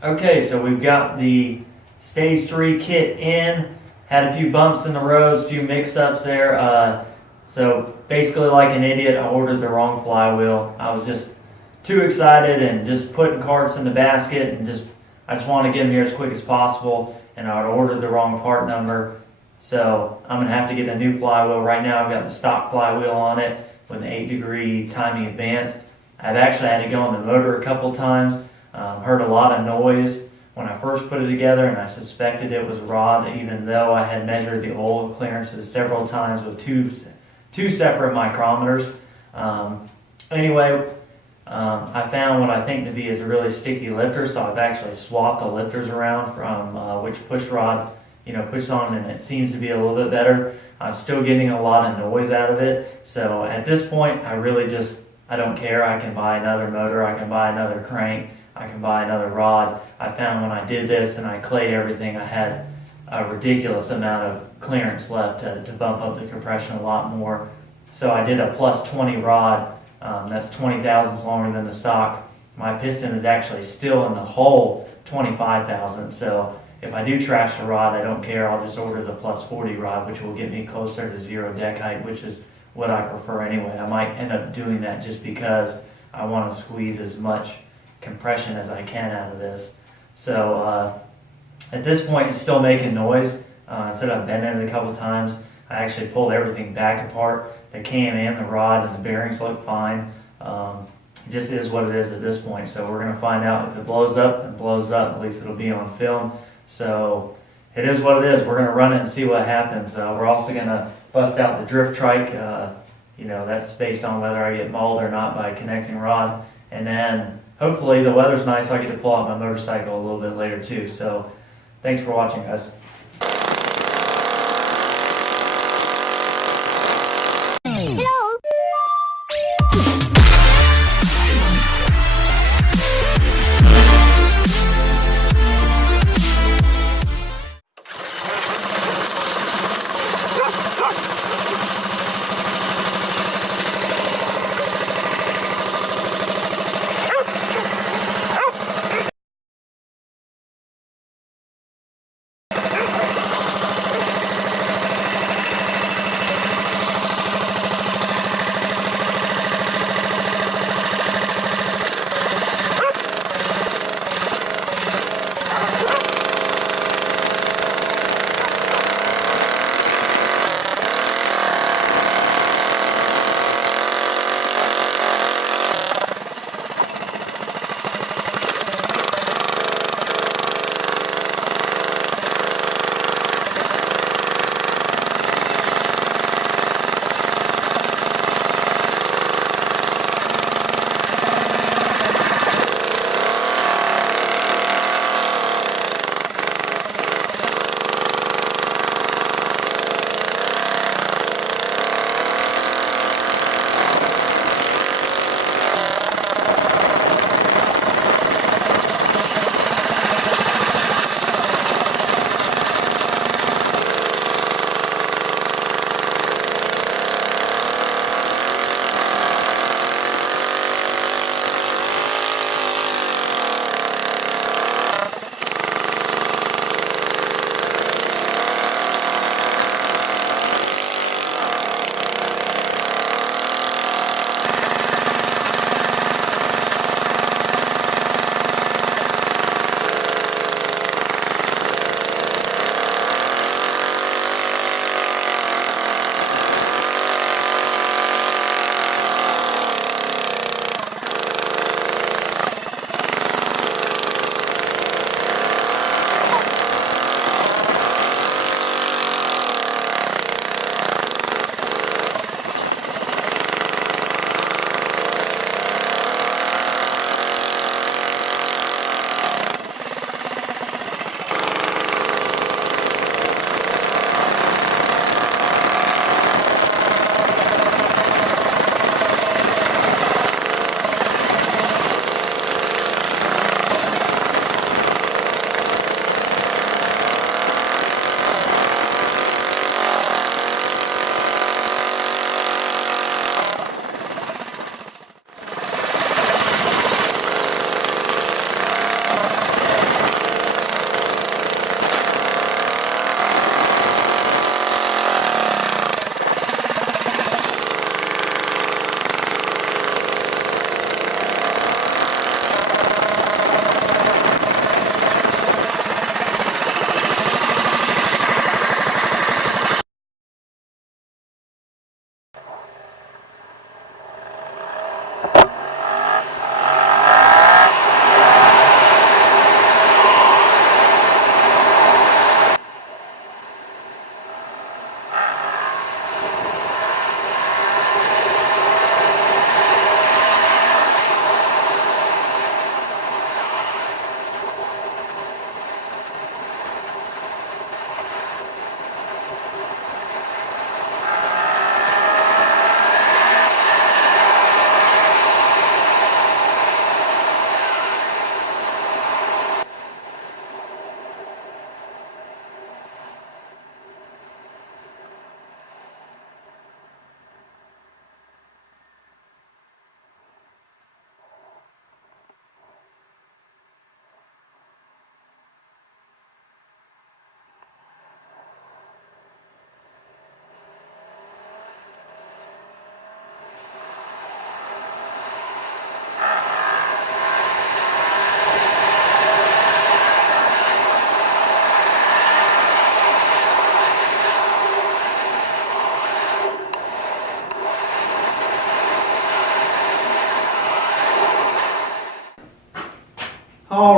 Okay, so we've got the stage 3 kit in. Had a few bumps in the roads, a few mix-ups there. So basically, like an idiot, I ordered the wrong flywheel. I was just too excited and just putting carts in the basket and I just want to get them here as quick as possible. And I ordered the wrong part number. So I'm gonna have to get a new flywheel. Right now, I've got the stock flywheel on it with an 8-degree timing advance. I've actually had to go on the motor a couple times. Heard a lot of noise when I first put it together, and I suspected it was rod, even though I had measured the oil clearances several times with two separate micrometers. Anyway, I found what I think to be is a really sticky lifter, so I've actually swapped the lifters around from which push rod push on, and it seems to be a little bit better. I'm still getting a lot of noise out of it, so at this point, I don't care. I can buy another motor, I can buy another crank, I can buy another rod. I found when I did this and I clayed everything, I had a ridiculous amount of clearance left to bump up the compression a lot more. So I did a plus 20 rod, that's 20 thousandths longer than the stock. My piston is actually still in the hole 25 thousandths, so if I do trash the rod, I don't care. I'll just order the plus 40 rod, which will get me closer to zero deck height, which is what I prefer anyway. I might end up doing that just because I want to squeeze as much compression as I can out of this. So at this point, it's still making noise. I said I've bent it a couple times. I actually pulled everything back apart. The cam and the rod and the bearings look fine. It just is what it is at this point. So we're going to find out if it blows up. It blows up. At least it'll be on film. So it is what it is. We're going to run it and see what happens. We're also going to bust out the drift trike. That's based on whether I get mauled or not by a connecting rod. And then hopefully the weather's nice, so I get to pull out my motorcycle a little bit later too. So thanks for watching, guys.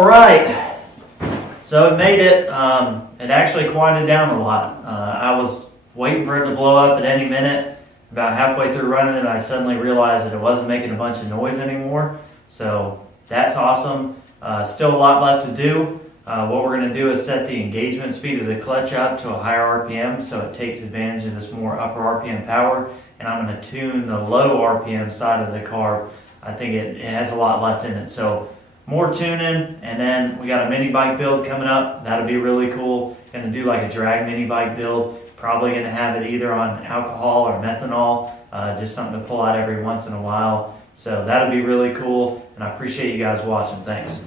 All right, so it made it. It actually quieted down a lot. I was waiting for it to blow up at any minute. About halfway through running it, I suddenly realized that it wasn't making a bunch of noise anymore. So that's awesome. Still a lot left to do. What we're going to do is set the engagement speed of the clutch up to a higher RPM so it takes advantage of this more upper RPM power. And I'm going to tune the low RPM side of the car. I think it has a lot left in it. So more tuning, and then we got a mini bike build coming up. That'll be really cool. Going to do like a drag mini bike build. Probably going to have it either on alcohol or methanol, just something to pull out every once in a while. So that'll be really cool, and I appreciate you guys watching. Thanks.